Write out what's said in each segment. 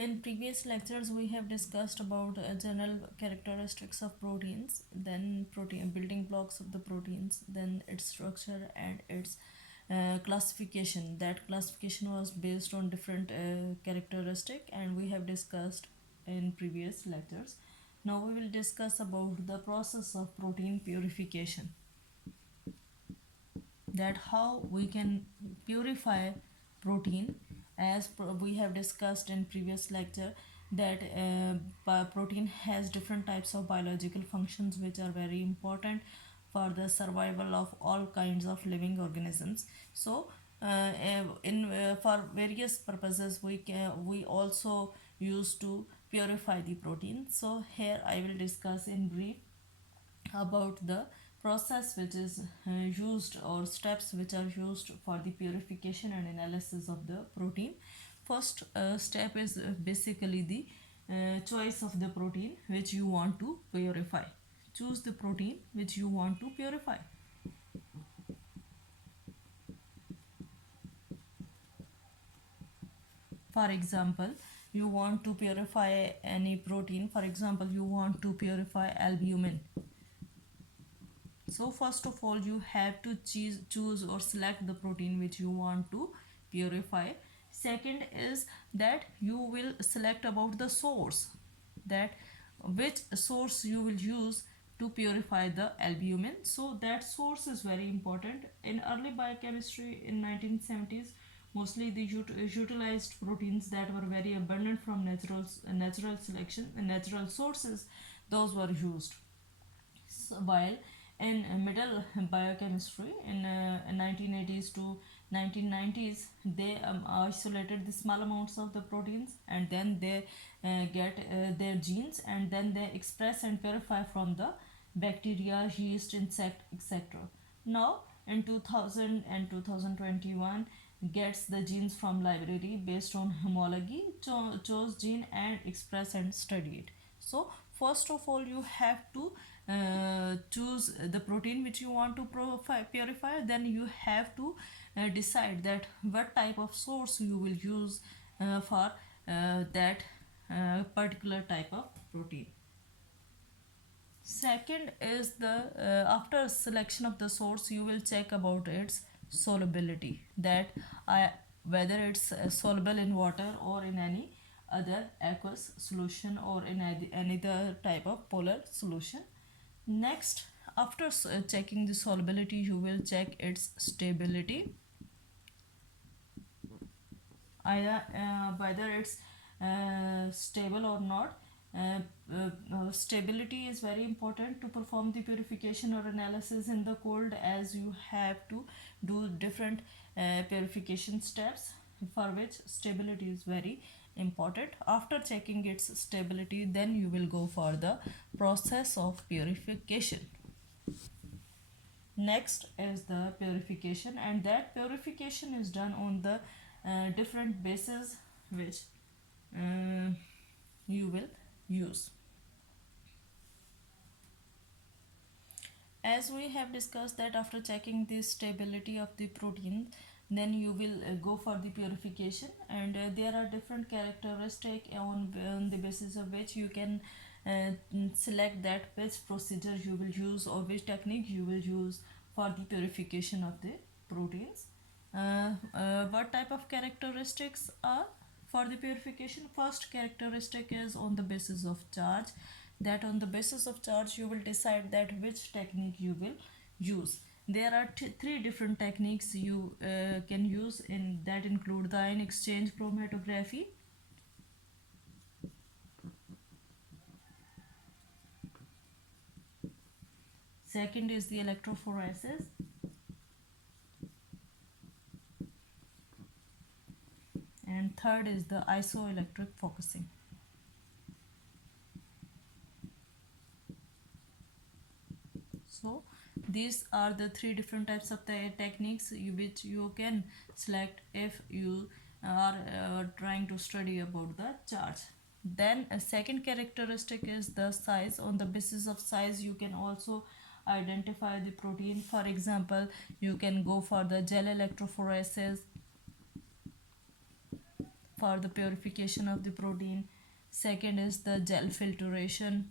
In previous lectures, we have discussed about general characteristics of proteins, then protein building blocks of the proteins, then its structure and its classification. That classification was based on different characteristic, and we have discussed in previous lectures. Now we will discuss about the process of protein purification. That how we can purify protein, as we have discussed in previous lecture, that protein has different types of biological functions which are very important for the survival of all kinds of living organisms. So in for various purposes we also use to purify the protein. So here I will discuss in brief about the process which is used, or steps which are used for the purification and analysis of the protein. First step is basically the choice of the protein which you want to purify. Choose the protein which you want to purify. For example, you want to purify any protein. For example, you want to purify albumin. So first of all, you have to choose or select the protein which you want to purify. Second is that you will select about the source, that which source you will use to purify the albumin. So that source is very important. In early biochemistry in 1970s, mostly they utilized proteins that were very abundant from natural selection and natural sources. Those were used. So, while in middle biochemistry in 1980s to 1990s, they isolated the small amounts of the proteins, and then they get their genes, and then they express and purify from the bacteria, yeast, insect, etc. Now in 2000 and 2021, gets the genes from library based on homology, chose gene and express and study it. So first of all, you have to choose the protein which you want to purify. Then you have to decide that what type of source you will use for that particular type of protein. Second is the after selection of the source, you will check about its solubility, that whether it's soluble in water or in any other aqueous solution, or in any other type of polar solution. Next, after checking the solubility, you will check its stability, either whether it's stable or not. Stability is very important to perform the purification or analysis in the cold, as you have to do different purification steps, for which stability is very important. After checking its stability, then you will go for the process of purification. Next is the purification, and that purification is done on the different bases which uh, you will use. As we have discussed, that after checking the stability of the protein, then you will go for the purification, and there are different characteristics on the basis of which you can select that which procedure you will use, or which technique you will use for the purification of the proteins. What type of characteristics are for the purification? First characteristic is on the basis of charge, that on the basis of charge you will decide that which technique you will use. There are three different techniques you can use, in that include the ion exchange chromatography, second is the electrophoresis, and third is the isoelectric focusing. So these are the three different types of the techniques which you can select if you are trying to study about the charge. Then a second characteristic is the size. On the basis of size, you can also identify the protein. For example, you can go for the gel electrophoresis. for the purification of the protein. Second is the gel filtration,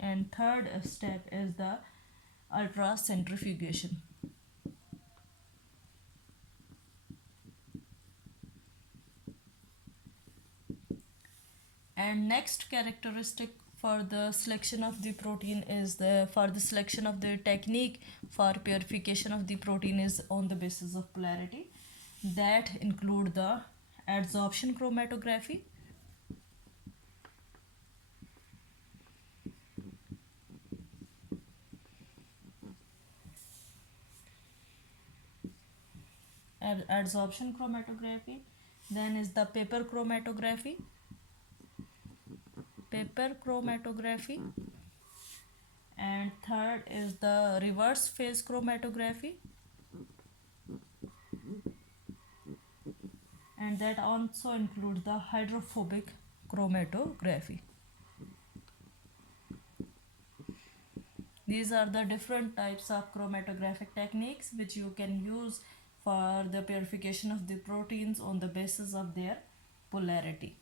and third step is the ultracentrifugation. And next characteristic for the selection of the protein is the for the selection of the technique for purification of the protein is on the basis of polarity, that include the adsorption chromatography, adsorption chromatography, then is the paper chromatography, and third is the reverse phase chromatography, and that also includes the hydrophobic chromatography. These are the different types of chromatographic techniques which you can use for the purification of the proteins on the basis of their polarity.